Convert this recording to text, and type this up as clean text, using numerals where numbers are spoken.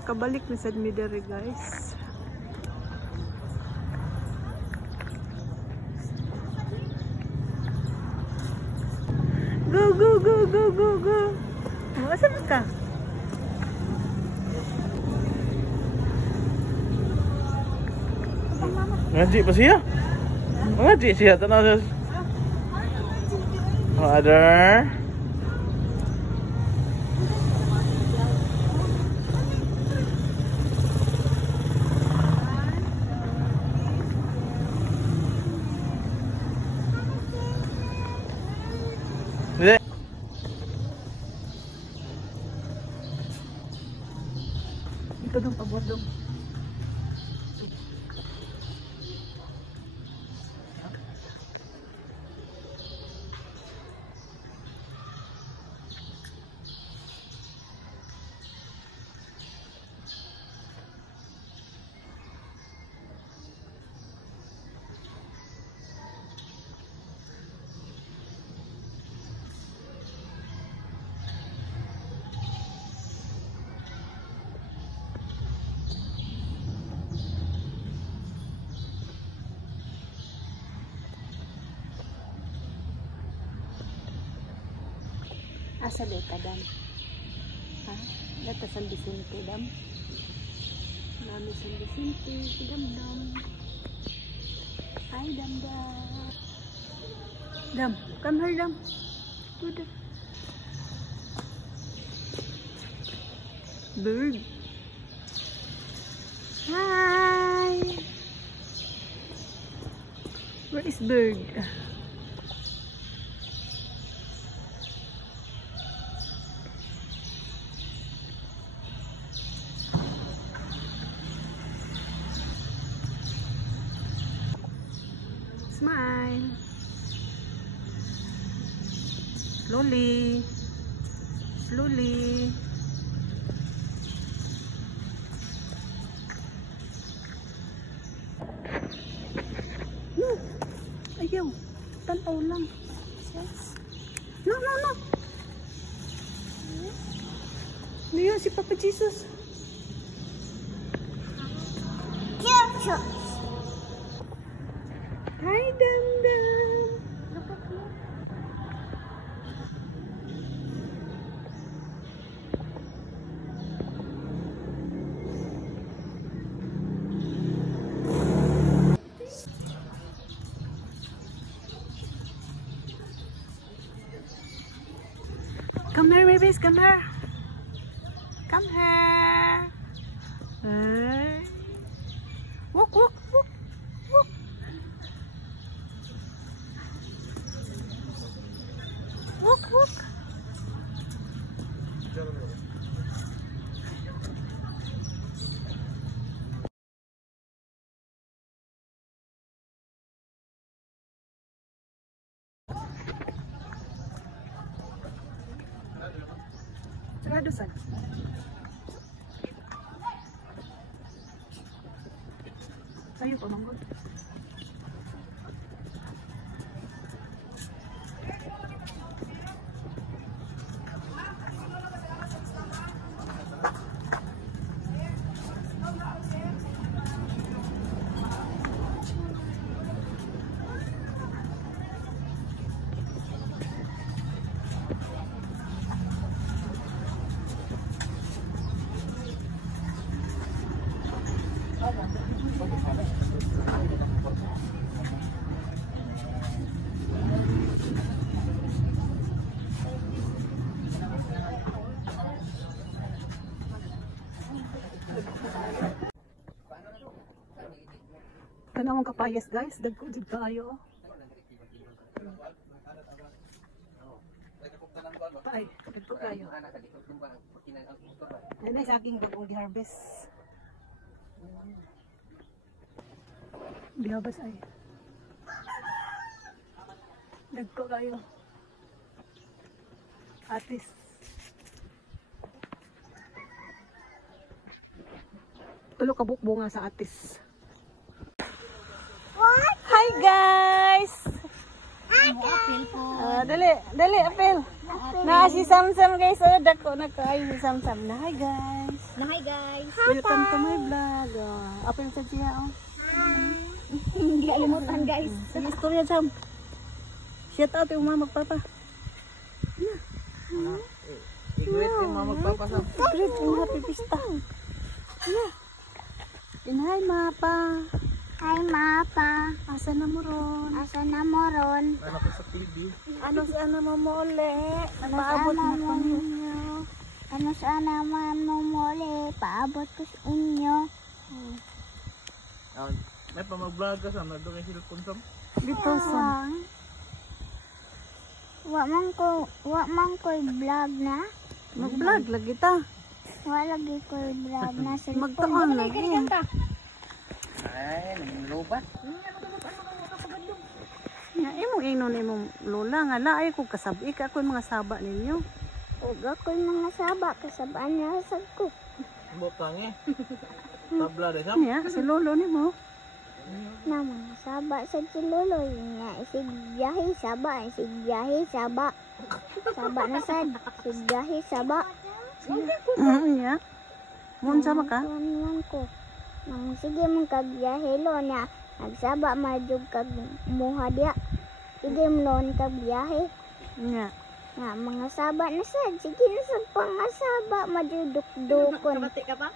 Nakabalik na sad mi dere guys. Go go go go go go. Asa man ka? Ngaji pa siya? Ngaji siya tanah. Mother. Ito dong pabor dong. Asa deta dam? Ha? Deta San Vicente dam? Nami San Vicente, dam dam. Hi dam dam. Dam, come here dam. Good. Bird. Hi. Where is bird? Smile. Slowly. Slowly. No. Ayaw. Tanaw lang. No, no, no. Ano yun si Papa Jesus? Hi, Dam Dam. Look at me. Come here, babies. Come here. Come here. Hey. Walk, walk, walk, walk. Walk, walk. Sarado saan? Sa'yo pa, manggol. Kanang kapayas guys, dagko jud kayo. Ay, dagko kayo. Nanay sa aking bagong di-harvest. Di-harvest ay. Dagko kayo. Atis. Tulo ka bunga sa atis. Hi guys! Dali, dali, apel. Na si Samsam guys, dako na kayo si Samsam na. Hi guys! Hi guys. Welcome to my vlog. Apil sa siya, oh. Hindi kalimutan guys. Sige, istorya, Jam. Shout out yung mga magpapa. I-greet yung mga magpapasam. Great, yung happy pista. Hi, Mapa. Hi Mapa. Asa na mo ron? Asa na mo ron? Ano ko sa TV? Ano mo uli? Paabot na ko ninyo. Ano sana mo muli? Paabot ko sa inyo. May pa mag-vlog ka sa doon kay cellphone sam. Dito sa... Wa man ko vlog na. Mag-vlog lagi ta. Wa lagi ko vlog na sa Magtaon lagi. Ay, nanglubat. Nga, imong inon imong lola nga laay ko kasabi ka ako yung mga saba ninyo. Ug ako mga saba kasabaan na sad ko. Botang eh. Tabla rin sam. Nga, si lolo nimo. Na mga saba sa siluloy nga isigyahi saba, isigyahi saba. Saba na sad, isigyahi saba. Nga. Mun sama ka? Yan ko. Nang sige mong kagbiyahe lo na nagsaba majug kag muha dia. Sige mo non kagbiyahe. Nga. Nga mga saba na sad, sige na sad pangasaba majuduk-dukon. Kabati ka pa?